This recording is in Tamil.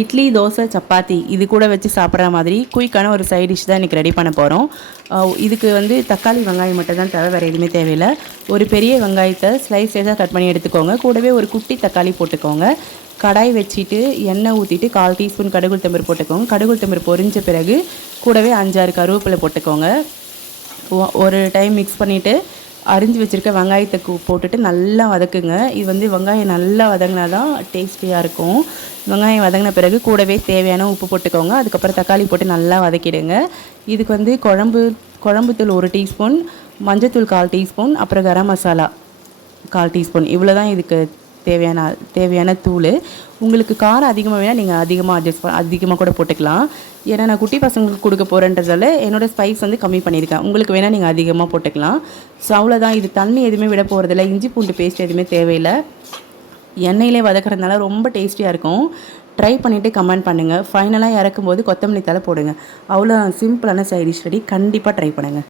இட்லி தோசை சப்பாத்தி இது கூட வச்சு சாப்பிட்ற மாதிரி குயிக்கான ஒரு சைட் டிஷ் தான் இன்றைக்கி ரெடி பண்ண போகிறோம் இதுக்கு வந்து தக்காளி வெங்காயம் மட்டும் தான் தேவை வேறு எதுவுமே தேவையில்லை. ஒரு பெரிய வெங்காயத்தை ஸ்லைஸ் ஸ்லைஸாக கட் பண்ணி எடுத்துக்கோங்க. கூடவே ஒரு குட்டி தக்காளி போட்டுக்கோங்க. கடாய் வச்சுட்டு எண்ணெய் ஊற்றிட்டு கால் டீஸ்பூன் கடுகுள் தம்பர் போட்டுக்கோங்க. கடுகுள் தம்பர் பொரிஞ்ச பிறகு கூடவே அஞ்சாறு கருவேப்பிலை போட்டுக்கோங்க. ஒரு டைம் மிக்ஸ் பண்ணிவிட்டு அரிஞ்சு வச்சுருக்க வெங்காயத்தை போட்டுட்டு நல்லா வதக்குங்க. இது வந்து வெங்காயம் நல்லா வதங்கினா தான் டேஸ்டியாக இருக்கும். வெங்காயம் வதங்கின பிறகு கூடவே தேவையான உப்பு போட்டுக்கோங்க. அதுக்கப்புறம் தக்காளி போட்டு நல்லா வதக்கிடுங்க. இதுக்கு வந்து குழம்பு குழம்புத்தூள் ஒரு டீஸ்பூன் மஞ்சத்தூள் கால் டீஸ்பூன் அப்புறம் கரம் மசாலா கால் டீஸ்பூன். இவ்வளோ தான் இதுக்கு தேவையான தேவையான தூள். உங்களுக்கு காரம் அதிகமாக வேணால் நீங்கள் அதிகமாக அட்ஜஸ்ட் அதிகமாக கூட போட்டுக்கலாம். ஏன்னா நான் குட்டி பசங்களுக்கு கொடுக்க போகிறேன்றதால என்னோடய ஸ்பைஸ் வந்து கம்மி பண்ணியிருக்கேன். உங்களுக்கு வேணால் நீங்கள் அதிகமாக போட்டுக்கலாம். ஸோ அவ்வளோதான் இது தண்ணி எதுவுமே விட போகிறதில்ல இஞ்சி பூண்டு பேஸ்ட் எதுவுமே தேவையில்லை. எண்ணெயிலே வதக்கிறதுனால ரொம்ப டேஸ்டியாக இருக்கும். ட்ரை பண்ணிவிட்டு கமெண்ட் பண்ணுங்கள் ஃபைனலாக இறக்கும்போது கொத்தமல்லி தலை போடுங்க. அவ்வளோ சிம்பிளான சைடிஷ் ரெடி கண்டிப்பாக ட்ரை பண்ணுங்கள்